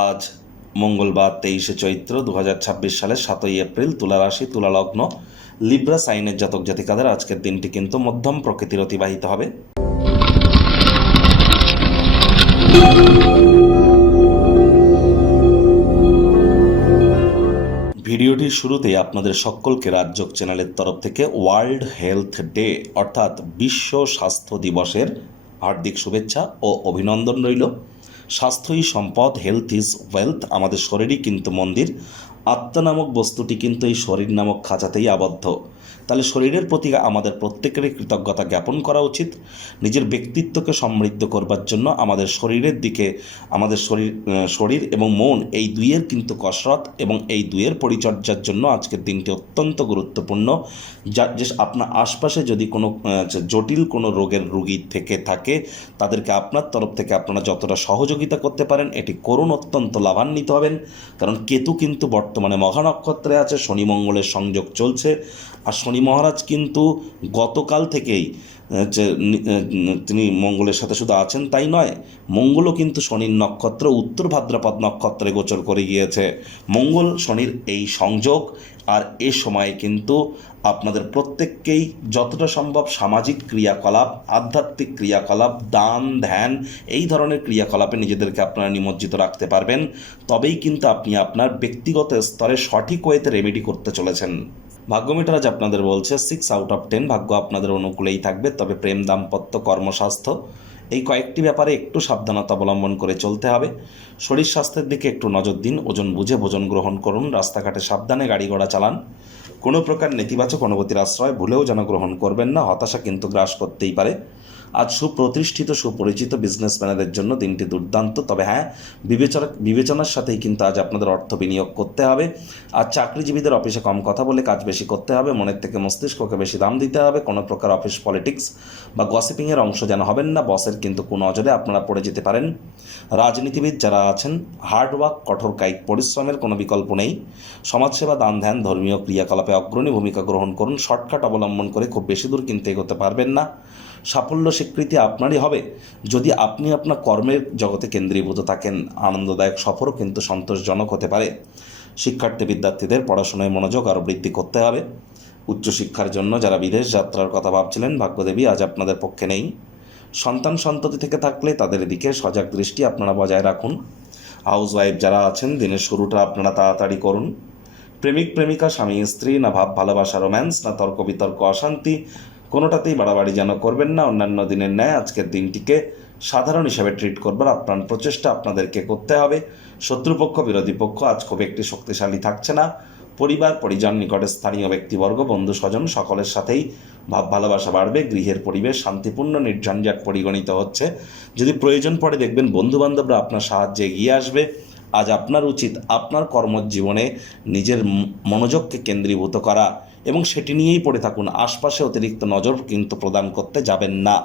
আজ মঙ্গলবার 23শে চৈত্র 2026 সালের 7ই এপ্রিল। তুলা রাশি, তুলা লগ্ন, লিব্রা সাইনের জাতক জাতিকাদের আজকের দিনটি কিন্তু মধ্যম প্রকৃতির অতিবাহিত হবে। ভিডিওটির শুরুতেই আপনাদের সকলকে রাজযোগ চ্যানেলের তরফ থেকে ওয়ার্ল্ড হেলথ ডে অর্থাৎ বিশ্ব স্বাস্থ্য দিবসের হার্দিক শুভেচ্ছা ও অভিনন্দন রইল। স্বাস্থ্যই সম্পদ, হেলথ ইজ ওয়েলথ। আমাদের শরীরই কিন্তু মন্দির। আত্মা নামক বস্তুটি কিন্তু এই শরীর নামক খাঁচাতেই আবদ্ধ। তাহলে শরীরের প্রতি আমাদের প্রত্যেকেরই কৃতজ্ঞতা জ্ঞাপন করা উচিত। নিজের ব্যক্তিত্বকে সমৃদ্ধ করবার জন্য আমাদের শরীরের দিকে, আমাদের শরীর এবং মন, এই দুইয়ের কিন্তু কসরত এবং এই দুইয়ের পরিচর্যার জন্য আজকের দিনটি অত্যন্ত গুরুত্বপূর্ণ। যে আপনার আশপাশে যদি কোনো জটিল কোনো রোগের রোগী থেকে থাকে, তাদেরকে আপনার তরফ থেকে আপনারা যতটা সহযোগিতা করতে পারেন এটি করুন, অত্যন্ত লাভান্বিত হবেন। কারণ কেতু কিন্তু বর্তমানে মহানক্ষত্রে আছে, শনি মঙ্গলের সংযোগ চলছে। আর শনি মহারাজ কিন্তু গতকাল থেকেই তিনি মঙ্গলের সাথে শুধু আছেন তাই নয়, মঙ্গলও কিন্তু শনির নক্ষত্র উত্তর ভাদ্রপদ নক্ষত্রে গোচর করে গিয়েছে। মঙ্গল শনির এই সংযোগ, আর এ সময়ে কিন্তু আপনাদের প্রত্যেককেই যতটা সম্ভব সামাজিক ক্রিয়াকলাপ, আধ্যাত্মিক ক্রিয়াকলাপ, দান ধ্যান, এই ধরনের ক্রিয়াকলাপে নিজেদেরকে আপনারা নিমজ্জিত রাখতে পারবেন। তবেই কিন্তু আপনি আপনার ব্যক্তিগত স্তরে সঠিক ওয়েতে রেমেডি করতে চলেছেন। ভাগ্যমিটার আজ আপনাদের বলছে 6/10 ভাগ্য আপনাদের অনুকূলেই থাকবে। তবে প্রেম, দাম্পত্য, কর্মস্বাস্থ্য এই কয়েকটি ব্যাপারে একটু সাবধানতা অবলম্বন করে চলতে হবে। শরীর স্বাস্থ্যের দিকে একটু নজর দিন, ওজন বুঝে ভোজন গ্রহণ করুন, রাস্তাঘাটে সাবধানে গাড়ি ঘোড়া চালান। কোনো প্রকার নেতিবাচক অনুভূতির আশ্রয় ভুলেও যেন গ্রহণ করবেন না, হতাশা কিন্তু গ্রাস করতেই পারে। আজ সুপ্রতিষ্ঠিত সুপরিচিত বিজনেসম্যানদের জন্য দিনটি দুর্দান্ত। তবে হ্যাঁ, বিবেচনার সাথেই কিন্তু আজ আপনাদের অর্থ বিনিয়োগ করতে হবে। আর চাকরিজীবীদের অফিসে কম কথা বলে কাজ বেশি করতে হবে, মনের থেকে মস্তিষ্ককে বেশি দাম দিতে হবে। কোনো প্রকার অফিস পলিটিক্স বা গসিপিংয়ের অংশ যেন হবেন না, বসের কিন্তু কুনজরে আপনারা পড়ে যেতে পারেন। রাজনীতিবিদ যারা আছেন, হার্ডওয়ার্ক, কঠোর কায়িক পরিশ্রমের কোনো বিকল্প নেই। সমাজসেবা, দান ধ্যান, ধর্মীয় ক্রিয়াকলাপে অগ্রণী ভূমিকা গ্রহণ করুন। শর্টকাট অবলম্বন করে খুব বেশি দূর কিন্তু এগোতে পারবেন না। সাফল্য স্বীকৃতি আপনারই হবে যদি আপনি আপনার কর্মের জগতে কেন্দ্রীভূত থাকেন। আনন্দদায়ক সফরও কিন্তু সন্তোষজনক হতে পারে। শিক্ষার্থী বিদ্যার্থীদের পড়াশোনায় মনোযোগ আরও বৃদ্ধি করতে হবে। উচ্চশিক্ষার জন্য যারা বিদেশ যাত্রার কথা ভাবছিলেন, ভাগ্যদেবী আজ আপনাদের পক্ষে নেই। সন্তান সন্ততি থেকে থাকলে তাদের দিকে সজাগ দৃষ্টি আপনারা বজায় রাখুন। হাউসওয়াইফ যারা আছেন, দিনের শুরুটা আপনারা তাড়াতাড়ি করুন। প্রেমিক প্রেমিকা, স্বামী স্ত্রী, না ভাব ভালোবাসা রোম্যান্স, না তর্ক বিতর্ক অশান্তি, কোনোটাতেই বাড়াবাড়ি যেন করবেন না। অন্যান্য দিনের ন্যায় আজকের দিনটিকে সাধারণ হিসাবে ট্রিট করবার আপ্রাণ প্রচেষ্টা আপনাদেরকে করতে হবে। শত্রুপক্ষ, বিরোধী পক্ষ আজ খুব একটি শক্তিশালী থাকছে না। পরিবার, পরিজন, নিকটের স্থানীয় ব্যক্তিবর্গ, বন্ধু স্বজন সকলের সাথেই ভাব ভালোবাসা বাড়বে। গৃহের পরিবেশ শান্তিপূর্ণ, নির্ঝঞ্ঝাট পরিগণিত হচ্ছে। যদি প্রয়োজন পড়ে দেখবেন বন্ধুবান্ধবরা আপনার সাহায্যে এগিয়ে আসবে। আজ আপনার উচিত আপনার কর্মজীবনে নিজের মনোযোগকে কেন্দ্রীভূত করা এবং সেটি নিয়েই পড়ে থাকুন। আশপাশে অতিরিক্ত নজর কিন্তু প্রদান করতে যাবেন না।